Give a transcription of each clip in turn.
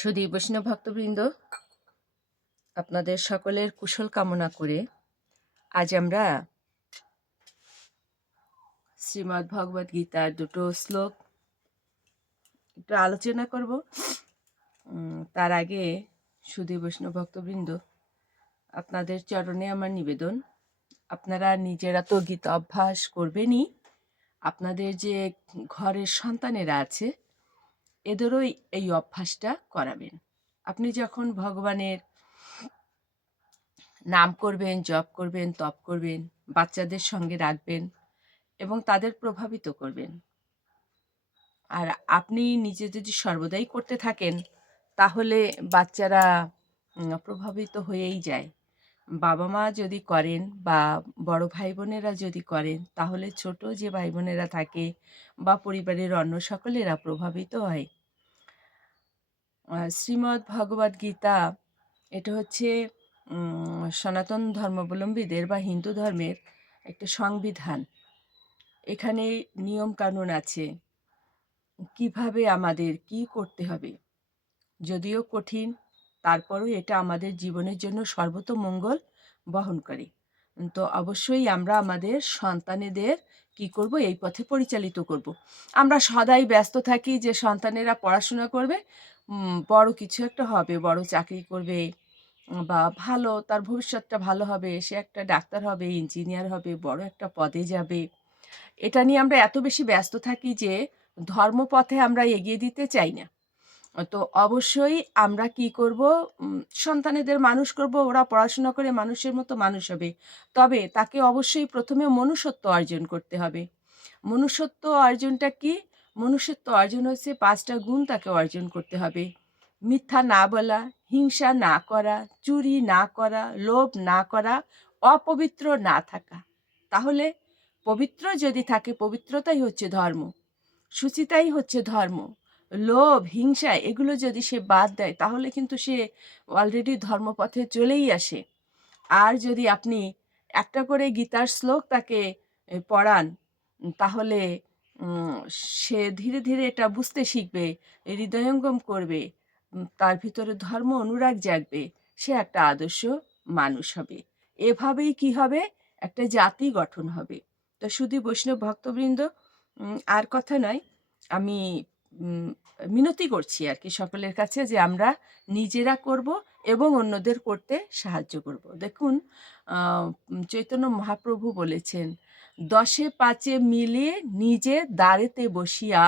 সুধী বৈষ্ণব ভক্তবৃন্দ। আপনাদের সকলের কুশল কামনা করে আজ আমরা শ্রীমদ্ ভগবদ গীতার দুটো শ্লোক একটু আলোচনা করব। তার আগে সুধী বৈষ্ণব ভক্তবৃন্দ, আপনাদের চরণে আমার নিবেদন। আপনারা নিজেরা তো গীতা অভ্যাস করবেনই। আপনাদের যে ঘরের সন্তানেরা আছে এদেরও এই- অভ্যাসটা করাবেন। আপনি যখন ভগবানের নাম করবেন, জপ করবেন, তপ করবেন, বাচ্চাদের সঙ্গে রাখবেন এবং তাদের প্রভাবিত করবেন। আর আপনি নিজে যদি সর্বদাই করতে থাকেন, তাহলে বাচ্চারা প্রভাবিত হয়েই যায়। বাবা মা যদি করেন বা বড় ভাই বোনেরা যদি করেন, তাহলে ছোট যে ভাই বোনেরা থাকে বা পরিবারের অন্য সকলেরা প্রভাবিত হয়। শ্রীমদ্ ভগবদ গীতা, এটা হচ্ছে সনাতন ধর্মাবলম্বীদের বা হিন্দু ধর্মের একটা সংবিধান। এখানে নিয়ম কানুন আছে, কীভাবে আমাদের কি করতে হবে? যদিও কঠিন, তারপরও এটা আমাদের জীবনের জন্য সর্বতমঙ্গল বহন করে। তো অবশ্যই আমরা আমাদের সন্তানেদের কি করব? এই পথে পরিচালিত করব। আমরা সদাই ব্যস্ত থাকি যে সন্তানেরা পড়াশোনা করবে বড় কিছু একটা হবে, বড় চাকরি করবে বা ভালো, তার ভবিষ্যৎটা ভালো হবে, সে একটা ডাক্তার হবে, ইঞ্জিনিয়ার হবে, বড় একটা পদে যাবে। এটা নিয়ে আমরা এত বেশি ব্যস্ত থাকি যে ধর্মপথে আমরা এগিয়ে দিতে চাই না। তো অবশ্যই আমরা কি করব? সন্তানেদের মানুষ করব, ওরা পড়াশোনা করে মানুষের মতো মানুষ হবে। তবে তাকে অবশ্যই প্রথমে মনুষ্যত্ব অর্জন করতে হবে। মনুষ্যত্ব অর্জনটা কি? মনুষ্যত্ব অর্জন হচ্ছে পাঁচটা গুণ তাকে অর্জন করতে হবে। মিথ্যা না বলা, হিংসা না করা, চুরি না করা, লোভ না করা, অপবিত্র না থাকা। তাহলে পবিত্র যদি থাকে, পবিত্রতাই হচ্ছে ধর্ম, সুচিতাই হচ্ছে ধর্ম, লোভ, হিংসা, এগুলো যদি সে বাদ দেয়, তাহলে কিন্তু সে অলরেডি ধর্মপথে চলেই আসে। আর যদি আপনি একটা করে গীতার শ্লোক তাকে পড়ান, তাহলে সে ধীরে ধীরে এটা বুঝতে শিখবে, হৃদয়ঙ্গম করবে তার ভিতরে ধর্ম অনুরাগ জাগবে, সে একটা আদর্শ মানুষ হবে। এভাবেই কি হবে? একটা জাতি গঠন হবে। তো শুধু বৈষ্ণব ভক্তবৃন্দ আর কথা নয়, আমি মিনতি করছি আর কি সকলের কাছে যে আমরা নিজেরা করব এবং অন্যদের করতে সাহায্য করব। দেখুন চৈতন্য মহাপ্রভু বলেছেন দশে পাঁচে মিলে নিজে দাঁড়েতে বসিয়া,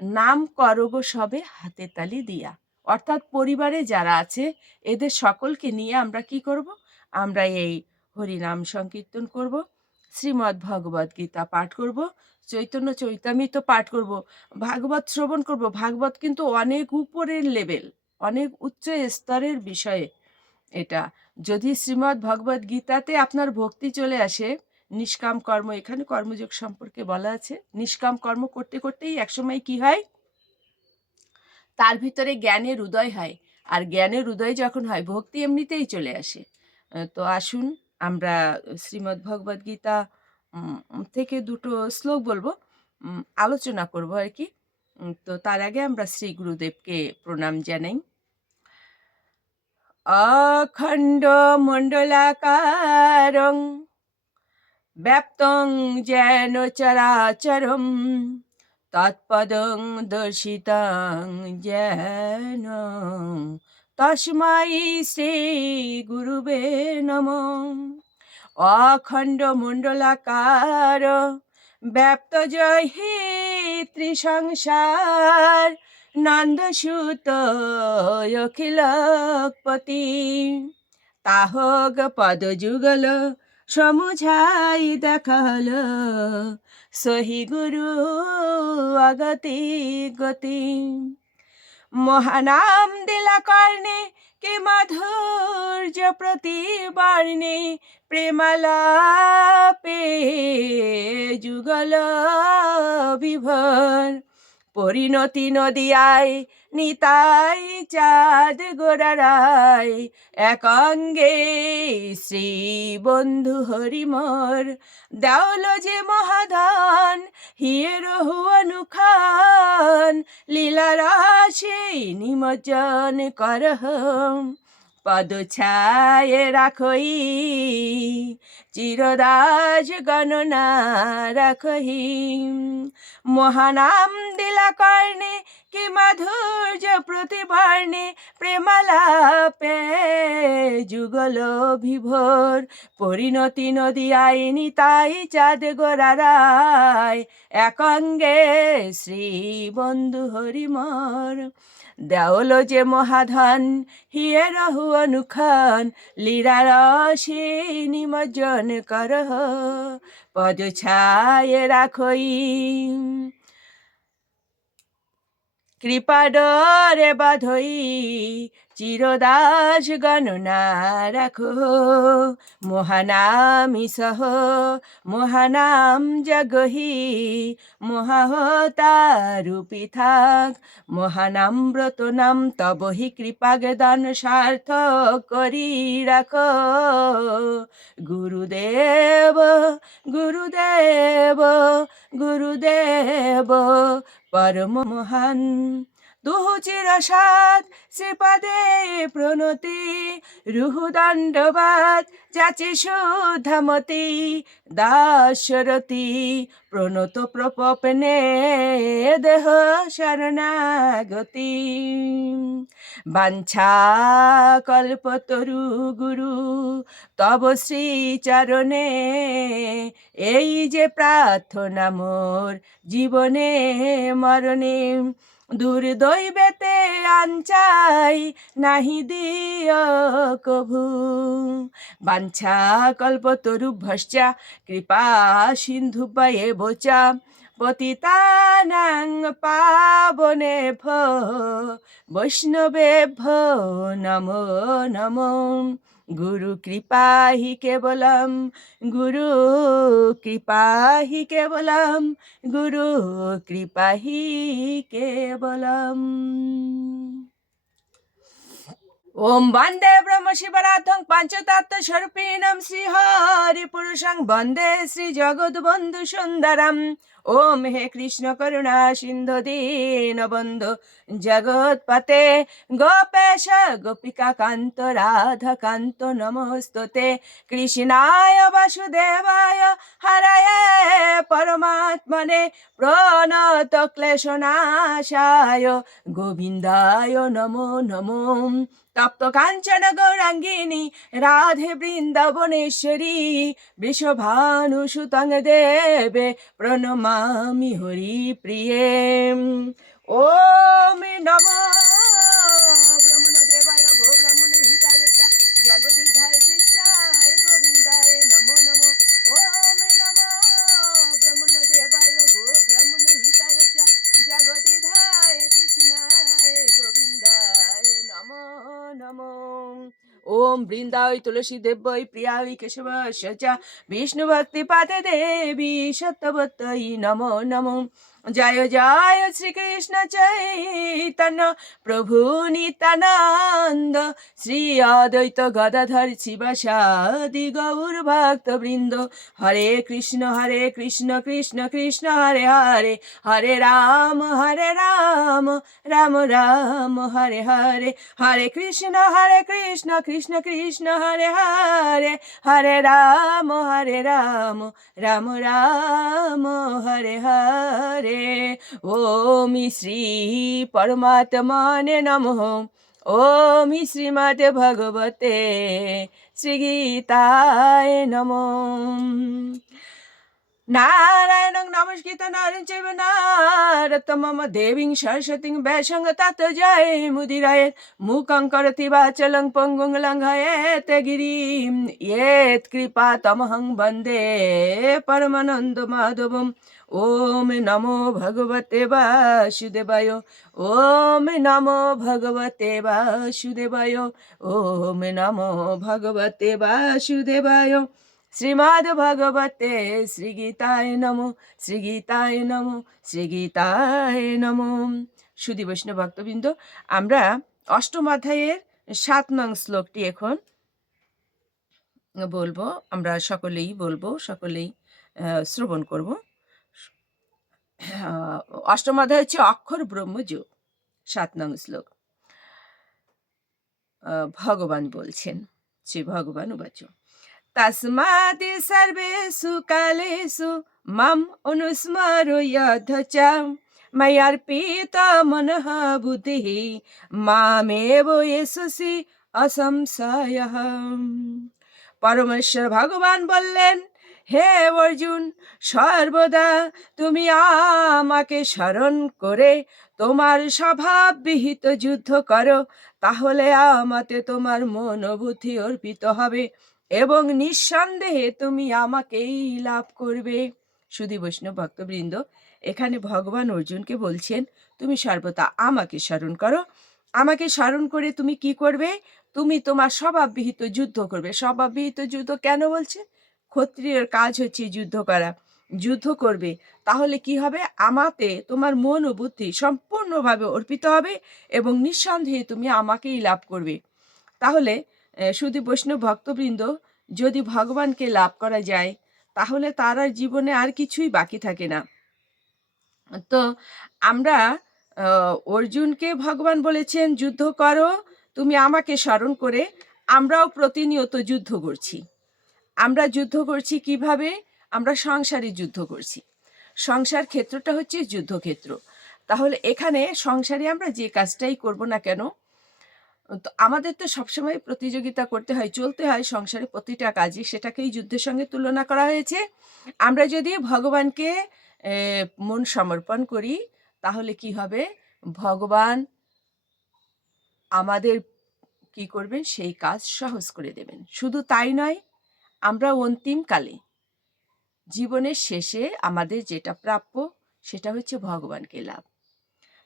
নাম করব সবে হাতে তালি দিয়া। অর্থাৎ পরিবারে যারা আছে, এদের সকলকে নিয়ে আমরা কি করব? আমরা এই হরিনাম সংকীর্তন করব, শ্রীমদ্ ভগবদ গীতা পাঠ করব, চৈতন্য চৈতামৃত পাঠ করব, ভাগবত শ্রবণ করব। ভাগবত কিন্তু অনেক উপরের লেভেল অনেক উচ্চ স্তরের বিষয়ে এটা। যদি শ্রীমদ্ ভগবদ গীতাতে আপনার ভক্তি চলে আসে নিষ্কাম কর্ম, এখানে কর্মযোগ সম্পর্কে বলা আছে। নিষ্কাম কর্ম করতে করতেই একসময় কি হয়? তার ভিতরে জ্ঞানের উদয় হয়। আর জ্ঞানের উদয় যখন হয়, ভক্তি এমনিতেই চলে আসে। তো আসুন, আমরা শ্রীমদ্ ভগবদ গীতা থেকে দুটো শ্লোক বলব। আলোচনা করব আর কি। তো তার আগে আমরা শ্রী গুরুদেবকে প্রণাম জানাই। অখণ্ড মণ্ডলাকারং ব্যাপ্তং যেন চরাচরম, তৎপদং দর্শিতং যেন। তস্মাই শ্রী গুরুবে নম। অখণ্ড মণ্ডলাকার ব্যাপ্ত জয় ত্রিসংসার, নন্দসূত অখিলপতি। তাহগ পদ সমুঝাই দেখাল, সহি গুরু আগতি গতি। মহানাম দিলা কর্ণে কে মাধুর্য প্রতি বর্ণে প্রেমালাপে যুগল বিভর। পরিণতি নদিয়ায় নিতাই চাঁদ গোড়ারায় একঙ্গে শ্রী বন্ধু হরিমর দেওল যে মহাদান হিয়ের হুয়ানু লীলারা সেই নিমজ্জন করহম। পদ ছায় রাখই চিরদাস গণনা রাখহি। মহানাম দিলা কর্ণে কি মাধুর্য প্রতিবর্ণে প্রেমালাপে যুগল বিভোর পরিণতি নদী আইনি তাই চাঁদ গোড়ারায় একাঙ্গে শ্রী বন্ধু হরিমর। দেওল যে মহাধন, হিয়ে রহু অনুখন লীরা রসে নিমজ্জন করহ, পদ ছায় রাখই। কৃপা ডরে বাধই চিরদাস গণনা রাখো। মহানামি সহ, মহানাম জগহি, মহাহতারূপী থাক। মহানাম ব্রত নাম তবহি কৃপাগে দান সার্থক করি রাখো। গুরুদেব গুরুদেব গুরুদেব, পরম মহান। দুহু চিরসাদ শ্রীপাদে প্রণতি রুহু দণ্ডবাদ যাচি শুদ্ধমতি দাসরতি প্রণত প্রপনে দেহ শরণাগতি। বাঞ্ছা কল্পতরু গুরু, তব শ্রীচরণে এই যে প্রার্থনা মোর জীবনে মরণে দুর্দৈবেতে আঞ্চাই নাহি দিয় কভু। বাঞ্ছা কল্পতরু ভস্যা কৃপা সিন্ধু পায়ে বোচা। পতিতানাং পাবনে ভ, বৈষ্ণবে ভ, নমো নমো। গুরু কৃপাহি কেবলম গুরু কৃপাহি কেবলম গুরু কৃপাহি কেবলম। ওম বন্দে ব্রহ্ম শিবনাথং পঞ্চতত্ত্ব স্বরূপিণম শ্রী হরি পুরুষং বন্দে শ্রী জগৎ বন্ধু সুন্দরম। ওম হে কৃষ্ণ করুণা সিন্ধু দীন বন্ধু জগৎপতে। গোপেশ গোপিকা কান্ত রাধা কান্ত নমস্তুতে। কৃষ্ণায় বাসুদেবায় হরায় পরমাত্মনে প্রণত ক্লেশনাশায়। গোবিন্দায় নমো নমো। তপ্ত কাঞ্চন গৌরাঙ্গিনী রাধে বৃন্দাবনেশ্বরী বৃষভানু সুতং দেবে প্রণমামি হরি প্রিয়ে ওম নম দেব্যই প্রিয়াই কেশব চ বিষ্ণু ভক্তি পাতে দেবী সত্যবত্তই নমো নমো। জয় জয় শ্রীকৃষ্ণ চৈতন্য, প্রভু নিত্যানন্দ শ্রী অদ্বৈত গদাধর শিবাসাদি গৌর ভক্ত বৃন্দ। হরে কৃষ্ণ হরে কৃষ্ণ কৃষ্ণ কৃষ্ণ, হরে হরে হরে রাম হরে রাম রাম রাম, হরে হরে। হরে কৃষ্ণ হরে কৃষ্ণ কৃষ্ণ কৃষ্ণ, হরে হরে হরে রাম হরে রাম রাম রাম, হরে হরে। ওমি শ্রী পরমাত্মনে নমঃ ওমি শ্রীমতে ভগবতে শ্রীগীতায় নমঃ নারায়ণং নমস্কৃত নারং চৈব নারতমম দেবীং সরস্বতীং ব্যাসং তত জয় মুদিরায় মুখং করতি বাচলং পঙ্গুং লঙ্ঘয়েত গিরিম ইয়েত কৃপা তমহং বন্দে পরমানন্দ মাধবম ওম নমো ভগবতে বাসুদেবায় ওম নমো ভগবতে বাসুদেবায় ওম নমো ভগবতে বাসুদেবায় শ্রীমদ্ ভগবতে শ্রীগীতায় নমো শ্রীগীতায় নমো শ্রীগীতায় নমো সুদী বৈষ্ণব ভক্তবৃন্দ, আমরা অষ্টম অধ্যায়ের সাত নং শ্লোকটি এখন বলব, আমরা সকলেই বলব, সকলেই শ্রবণ করব। অষ্টম অধ্যায় হচ্ছে অক্ষর ব্রহ্মযোগ সাত নং শ্লোক। ভগবান বলছেন, শ্রী ভগবান উবাচ। তস্মাদি সর্বেষু কালেষু মাম অনুস্মরো যথ ময়ার্পিত মনঃ বুদ্ধিঃ মামেব এসসি অসংশয় পরমেশ্বর ভগবান বললেন হে অর্জুন সর্বদা তুমি আমাকে স্মরণ করে তোমার স্বভাব বিহিত যুদ্ধ করো তাহলে আমাতে তোমার মনোবুদ্ধি অর্পিত হবে। এবং নিঃসন্দেহে তুমি আমাকেই লাভ করবে। সুধী বৈষ্ণব ভক্তবৃন্দ, এখানে ভগবান অর্জুনকে বলছেন, তুমি সর্বদা আমাকে স্মরণ করো। আমাকে স্মরণ করে তুমি কি করবে? তুমি তোমার স্বভাববিহিত যুদ্ধ করবে। স্বভাববিহিত যুদ্ধ কেন বলছে? ক্ষত্রিয়ের কাজ হচ্ছে যুদ্ধ করা। যুদ্ধ করবে। তাহলে কি হবে? আমাতে তোমার মন ও বুদ্ধি সম্পূর্ণভাবে অর্পিত হবে এবং নিঃসন্দেহে তুমি আমাকেই লাভ করবে। তাহলে শুধু বৈষ্ণব ভক্তবৃন্দ যদি ভগবানকে লাভ করা যায়, তাহলে তার আর জীবনে আর কিছুই বাকি থাকে না। তো আমরা অর্জুনকে ভগবান বলেছেন, যুদ্ধ করো, তুমি আমাকে স্মরণ করে, আমরাও প্রতিনিয়ত যুদ্ধ করছি। আমরা যুদ্ধ করছি কীভাবে? আমরা সংসারে যুদ্ধ করছি। সংসার ক্ষেত্রটা হচ্ছে যুদ্ধক্ষেত্র। তাহলে এখানে সংসারে আমরা যে কাজটাই করব না কেন তো আমাদের তো সবসময় প্রতিযোগিতা করতে হয়, চলতে হয়, সংসারে প্রতিটা কাজে সেটাকেই যুদ্ধের সঙ্গে তুলনা করা হয়েছে। আমরা যদি ভগবানকে মন সমর্পণ করি, তাহলে কি হবে? ভগবান আমাদের কি করবেন? সেই কাজ সহজ করে দেবেন। শুধু তাই নয়, আমরা অন্তিমকালে জীবনের শেষে আমাদের যেটা প্রাপ্য, সেটা হচ্ছে ভগবানকে লাভ।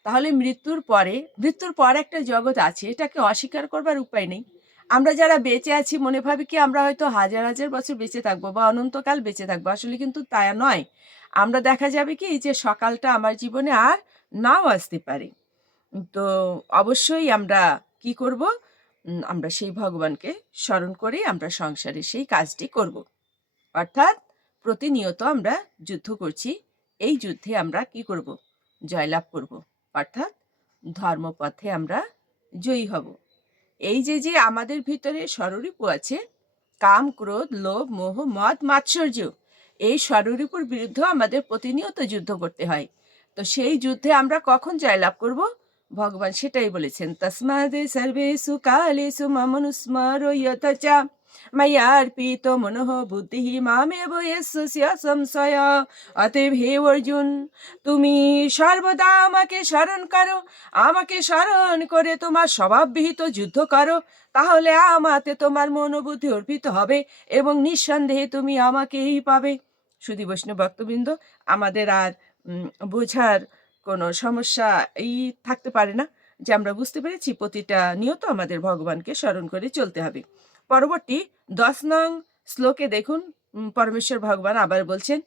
তাহলে মৃত্যুর পরে, মৃত্যুর পর একটা জগৎ আছে, এটাকে অস্বীকার করবার উপায় নেই। আমরা যারা বেঁচে আছি, মনে ভাবি কি আমরা হয়তো হাজার হাজার বছর বেঁচে থাকব বা অনন্তকাল বেঁচে থাকব, আসলে কিন্তু তা নয়। আমরা দেখা যাবে কি, যে সকালটা আমার জীবনে আর নাও আসতে পারে। তো অবশ্যই আমরা কি করব? আমরা সেই ভগবানকে স্মরণ করে আমরা সংসারে সেই কাজটি করব। অর্থাৎ প্রতিনিয়ত আমরা যুদ্ধ করছি, এই যুদ্ধে আমরা কি করব? জয়লাভ করব। অর্থাৎ ধর্মপথে আমরা জয়ী হব। এই যে যে আমাদের ভিতরে স্বরূপ আছে, কাম, ক্রোধ, লোভ, মোহ, মদ, মাৎসর্য, এই স্বরূপুর বিরুদ্ধে আমাদের প্রতিনিয়ত যুদ্ধ করতে হয়। তো সেই যুদ্ধে আমরা কখন জয়লাভ করব? ভগবান সেটাই বলেছেন, তসমাদে সর্বেষু কালেষু মমনুস্মর যথা ময়ার্পিত মনঃ বুদ্ধি মামেব সংশয় অতএব হে অর্জুন তুমি সর্বদা আমাকে স্মরণ করো, আমাকে স্মরণ করে তোমার স্বভাববিহিত যুদ্ধ করো, তাহলে আমাতে তোমার মনোবুদ্ধি অর্পিত হবে এবং নিঃসন্দেহে তুমি আমাকেই পাবে। শুধু বৈষ্ণব ভক্তবৃন্দ, আমাদের আর বোঝার কোনো সমস্যা এই থাকতে পারে না। যে আমরা বুঝতে পেরেছি, প্রতিটা নিয়ত আমাদের ভগবানকে স্মরণ করে চলতে হবে। পরবর্তী দশ নং শ্লোকে দেখুন পরমেশ্বর ভগবান আবার বলছেন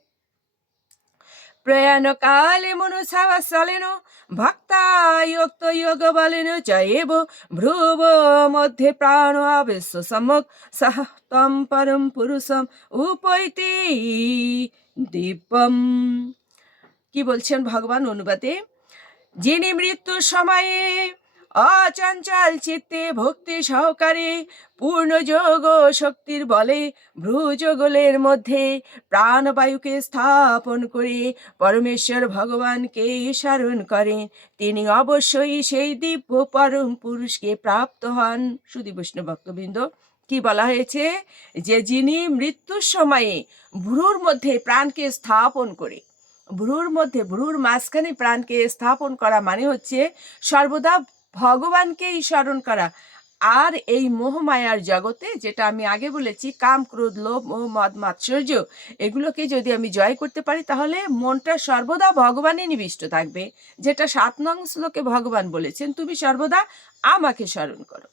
প্রয়াণ কালে মনুষাবাসলেন ভক্তায়ুক্ত যোগ বলেন চয়েব ভ্রুব মধ্যে প্রাণ আবেশ সম্যক, সহ পরম পুরুষম উপৈতি দিব্যম। কি বলছেন ভগবান অনুবাদে? যিনি মৃত্যুর সময়ে অচঞ্চল চিত্তে ভক্তি সহকারে, পূর্ণ যোগ শক্তির বলে ভ্রুযোগলের মধ্যে প্রাণবায়ুকে স্থাপন করে পরমেশ্বর ভগবানকে স্মরণ করেন তিনি অবশ্যই সেই দিব্য পরম পুরুষকে প্রাপ্ত হন। সুদী বৈষ্ণব ভক্তবৃন্দ, কি বলা হয়েছে? যে যিনি মৃত্যুর সময়ে ভ্রুর মধ্যে প্রাণকে স্থাপন করে, ভ্রুর মধ্যে, ভ্রুর মাঝখানে প্রাণকে স্থাপন করা মানে হচ্ছে সর্বদা ভগবানকেই স্মরণ করা। আর এই মোহমায়ার জগতে, যেটা আমি আগে বলেছি, কাম, ক্রোধ, লোভ, মোহ, মদ, মাৎসর্য, এগুলোকে যদি আমি জয় করতে পারি, তাহলে মনটা সর্বদা ভগবানে নিবিষ্ট থাকবে, যেটা সাত নং শ্লোকে ভগবান বলেছেন, তুমি সর্বদা আমাকে স্মরণ করো।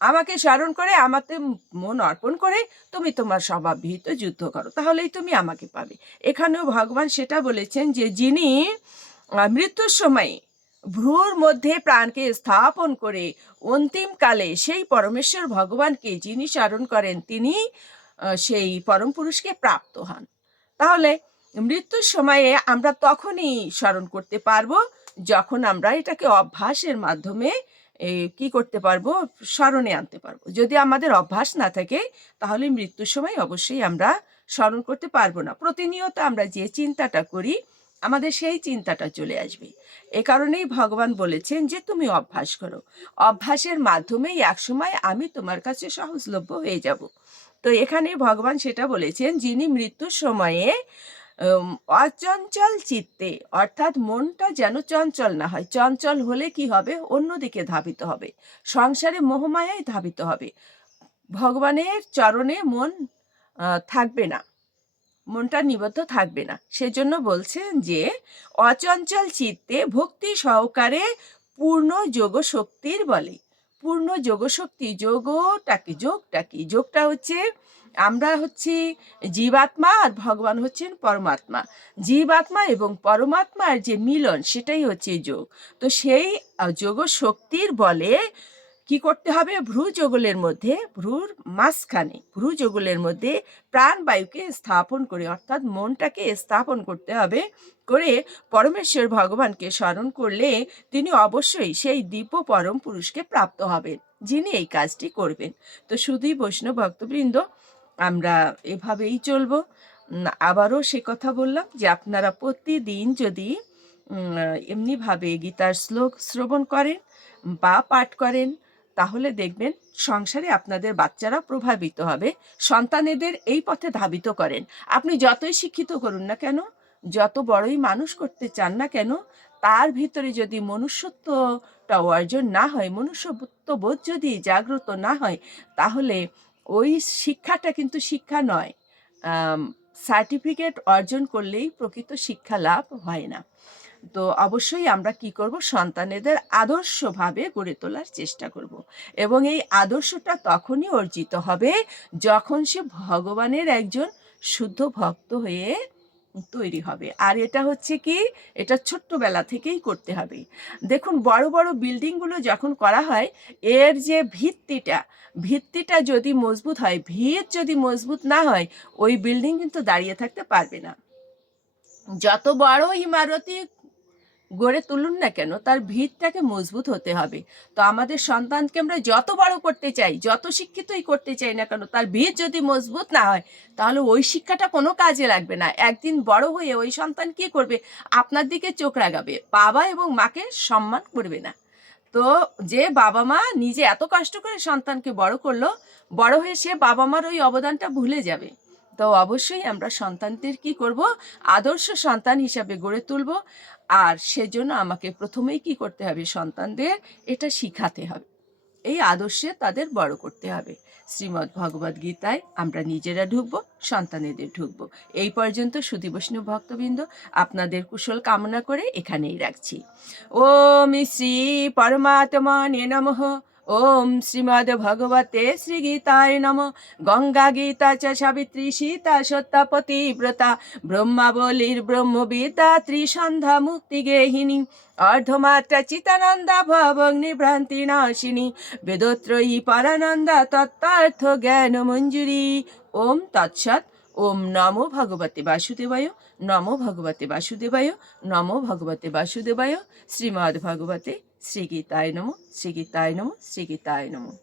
আমাকে স্মরণ করে, আমাতে মন অর্পণ করে, তুমি তোমার স্বভাববিহিত যুদ্ধ করো, তাহলেই তুমি আমাকে পাবে। এখানেও ভগবান সেটা বলেছেন যে, যিনি মৃত্যুর সময় ভ্রুর মধ্যে প্রাণকে স্থাপন করে অন্তিমকালে সেই পরমেশ্বর ভগবানকে যিনি স্মরণ করেন, তিনি সেই পরম পুরুষকে প্রাপ্ত হন। তাহলে মৃত্যুর সময়ে আমরা তখনই স্মরণ করতে পারব যখন আমরা এটাকে অভ্যাসের মাধ্যমে কি করতে পারব? স্মরণে আনতে পারব। যদি আমাদের অভ্যাস না থাকে, তাহলে মৃত্যুর সময় অবশ্যই আমরা স্মরণ করতে পারব না। প্রতিনিয়ত আমরা যে চিন্তাটা করি আমাদের সেই চিন্তাটা চলে আসবে। এ কারণেই ভগবান বলেছেন যে, তুমি অভ্যাস করো। অভ্যাসের মাধ্যমেই একসময় আমি তোমার কাছে সহজলভ্য হয়ে যাব। তো এখানে ভগবান সেটা বলেছেন, যিনি মৃত্যুর সময়ে অচঞ্চল চিত্তে, অর্থাৎ মনটা যেন চঞ্চল না হয়। চঞ্চল হলে কি হবে? অন্যদিকে ধাবিত হবে। সংসারে মোহমায়ায় ধাবিত হবে। ভগবানের চরণে মন থাকবে না। মনটা নিবদ্ধ থাকবে না। সেজন্য বলছেন যে অচঞ্চল চিত্তে ভক্তি সহকারে পূর্ণ যোগ শক্তির বলে। পূর্ণ যোগশক্তি যোগটা কি যোগটা কি? যোগটা হচ্ছে আমরা হচ্ছি জীবাত্মা আর ভগবান হচ্ছেন পরমাত্মা। জীবাত্মা এবং পরমাত্মার যে মিলন সেটাই হচ্ছে যোগ। তো সেই আহ, যোগ শক্তির বলে কি করতে হবে? ভ্রু যোগলের মধ্যে, ভ্রুর মাঝখানে, ভ্রু যোগলের মধ্যে প্রাণবায়ুকে স্থাপন করে, অর্থাৎ মনটাকে স্থাপন করতে হবে করে পরমেশ্বর ভগবানকে স্মরণ করলে তিনি অবশ্যই সেই দিব্য পরম পুরুষকে প্রাপ্ত হবেন, যিনি এই কাজটি করবেন। তো শুধুই বৈষ্ণব ভক্তবৃন্দ, আমরা এভাবেই চলবো। আবারও সে কথা বললাম যে আপনারা প্রতিদিন যদি এমনিভাবে গীতার শ্লোক শ্রবণ করেন বা পাঠ করেন তাহলে দেখবেন সংসারে আপনাদের বাচ্চারা প্রভাবিত হবে। সন্তানেদের এই পথে ধাবিত করেন। আপনি যতই শিক্ষিত করুন না কেন, যত বড়ই মানুষ করতে চান না কেন, তার ভিতরে যদি মনুষ্যত্বটা অর্জন না হয় মনুষ্যত্ব বোধ যদি জাগ্রত না হয়, তাহলে ওই শিক্ষাটা কিন্তু শিক্ষা নয়। সার্টিফিকেট অর্জন করলেই প্রকৃত শিক্ষা লাভ হয় না। তো অবশ্যই আমরা কি করব? সন্তানেদের আদর্শভাবে গড়ে তোলার চেষ্টা করব। এবং এই আদর্শটা তখনই অর্জিত হবে যখন সে ভগবানের একজন শুদ্ধ ভক্ত হয়ে তৈরি হবে। আর এটা হচ্ছে কি? এটা ছোট্টবেলা থেকেই করতে হবে। দেখুন, বড় বড় বিল্ডিংগুলো যখন করা হয়, এর যে ভিত্তিটা ভিত্তিটা যদি মজবুত হয় ভিত যদি মজবুত না হয়, ওই বিল্ডিং কিন্তু দাঁড়িয়ে থাকতে পারবে না। যত বড় ইমারতি গড়ে তুলুন না কেন, তার ভিতটাকে মজবুত হতে হবে। তো আমাদের সন্তানকে আমরা যত বড় করতে চাই, যত শিক্ষিতই করতে চাই না কেন, তার ভিত যদি মজবুত না হয়, তাহলে ওই শিক্ষাটা কোনো কাজে লাগবে না। একদিন বড় হয়ে ওই সন্তান কি করবে? আপনার দিকে চোখ রাগাবে। বাবা এবং মাকে সম্মান করবে না। তো যে বাবা মা নিজে এত কষ্ট করে সন্তানকে বড় করল, বড় হয়ে সে বাবা মার ওই অবদানটা ভুলে যাবে। তো অবশ্যই আমরা সন্তানদের কি করব? আদর্শ সন্তান হিসাবে গড়ে তুলব। আর সেজন্য আমাকে প্রথমেই কি করতে হবে? সন্তানদের এটা শিখাতে হবে। এই আদর্শে তাদের বড় করতে হবে। শ্রীমদ্ ভগবদ গীতায় আমরা নিজেরা ঢুকবো, সন্তানেদের ঢুকবো। এই পর্যন্ত সুধী বৈষ্ণব ভক্তবৃন্দ, আপনাদের কুশল কামনা করে এখানেই রাখছি। ওম শ্রী পরমাত্মনে নমঃ। ওম শ্রীমদ ভগবতে শ্রী গীতায় নম। গঙ্গা গীতা চ সাবিত্রী সীতা সত্যাপতি ব্রতা ব্রহ্মাবলীর ব্রহ্মবিদ্যা ত্রিসন্ধ্যা মুক্তি গেহিনী। অর্ধমাত্রা চিতানন্দা ভবগ্নিভ্রান্তি নাশিনী। বেদত্রয়ী পরানন্দা তত্ত্বার্থ জ্ঞান মঞ্জুরি। ওম তৎসৎ, ওম নমো ভগবতে বাসুদেবায়, নমো ভগবতে বাসুদেবায়, নমো ভগবতে বাসুদেবায়। শ্রীমদ্ ভগবতে 知りたいのも知りたいのも知りたいのも。